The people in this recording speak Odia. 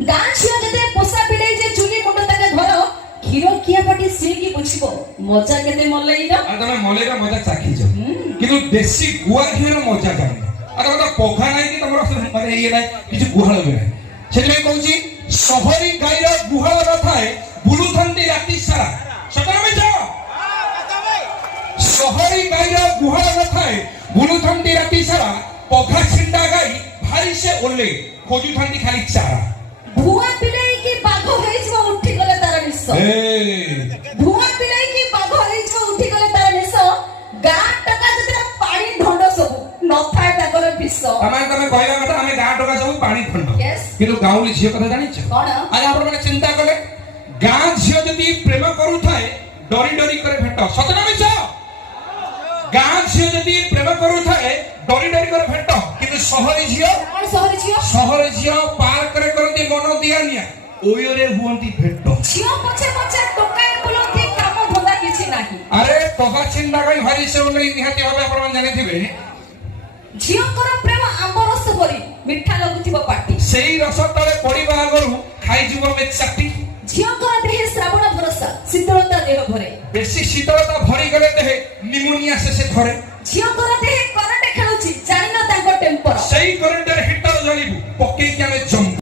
ଗାଁ ଝିଅ ଯେତେ ପୋଷା ପିଲେଇ ଯେ ଚୁଲି ମୁଣ୍ଡ ତାକେ ଧର କ୍ଷୀର କିଆ ପାଟି ସିଏ କି ବୁଝିବ ମଜା କେତେ ମଲେଇର ଆଉ ତମେ ମଲେଇର ମଜା ଚାଖିଛ କିନ୍ତୁ ଦେଶୀ ଗୁଆ ଘିଅର ମଜା ଜାଣିନ। ଆଉ ତମର ପଘା ନାହିଁ କି ତମର ମାନେ ଇଏ ନାହିଁ କିଛି ଗୁହାଳ ବି ନାହିଁ। ସେଥିପାଇଁ କହୁଛି ସହରୀ ଗାଈର ଗୁହାଳ ନଥାଏ ବୁଲୁଥାନ୍ତି ରାତି ସାରା। ସତରେ ମିଛ? ସହରୀ ଗାଈର ଗୁହାଳ ନଥାଏ ବୁଲୁଥାନ୍ତି ରାତି ସାରା। ପଘା ଛିଣ୍ଡା ଗାଈ ଭାରି ସେ ଓଲେ ଖୋଜୁଥାନ୍ତି ଖାଲି ଚାରା। ଧୂଆଁ ପିଲେଇ କି ବାଘ ହେଇଯିବ ଉଠି ଗଲେ ତାର ନିଶ ଧୂଆଁ ପିଲେଇ କି ବାଘ ହେଇଯିବ ଉଠି ଗଲେ ତାର ନିଶ। ଗାଁ ଟକା ଯେତେବେଳେ ପାଣି ଢଣ୍ଡ ସବୁ ନଥାଏ ତାଙ୍କର ବିଷ। ତମେ କହିବା କଥା ଆମେ ଗାଁ ଟକା ସବୁ ପାଣି ଢଣ୍ଡ କିନ୍ତୁ ଗାଉଁଲି ଝିଅ କଥା ଜାଣିଛ କଣ? ଆଜି ଆପଣ ମାନେ ଚିନ୍ତା କଲେ ଗାଁ ଝିଅ ଯଦି ପ୍ରେମ କରୁଥାଏ ଡରି ଡରି করে ଭେଟ। ସତ ନା ମିଛ? ଗାଁ ଝିଅ ଯଦି ପ୍ରେମ କରୁଥାଏ ଡରି ଡରି করে ଭେଟ କିନ୍ତୁ ସହରୀ ଝିଅ ସହରୀ ଝିଅ ପାର୍କରେ କରନ୍ତି ମନ ଦିଆ ନିଆ ଓୟରେ ହୁଅନ୍ତି ଭେଟ। ଝିଅ ପଛେ ପଛେ ଟୋକାଏ ବୁଲନ୍ତି କାମ ଧନ୍ଦା କିଛି ନାହିଁ। ଆରେ ପଘା ଛିଣ୍ଡା ଗାଈ ଭାରି ସେ ଓଲେ ନିହାତି ଭାବେ ଆପଣ ଜାଣିଥିବେ। ଝିଅଙ୍କର ପ୍ରେମ ଆମ୍ବ ରସ ପରି ମିଠା ଲାଗୁଥିବ ପାଟି। ସେଇ ରସ ତଳେ ପଡିବା ଆଗରୁ ଖାଇଯିବ ଚାଟି। ଝିଅଙ୍କର ଦେହେ ଶ୍ରାବଣ ଭରସା ଶୀତଳତା ଦେହ ଭରେ। ବେଶୀ ଶୀତଳତା ଭରି ଗଲେ ଦେହେ ନିମୋନିଆ ସେ ଧରେ। ଝିଅଙ୍କର ଦେହେ କରଣ୍ଟ ଖେଳୁଛି ଜାଣିନ ତାଙ୍କ ଟେମ୍ପର। ସେଇ କରେଣ୍ଟରେ ହିଟର ଜାଣିବୁ ପକେଇକି ଆମେ ଜମ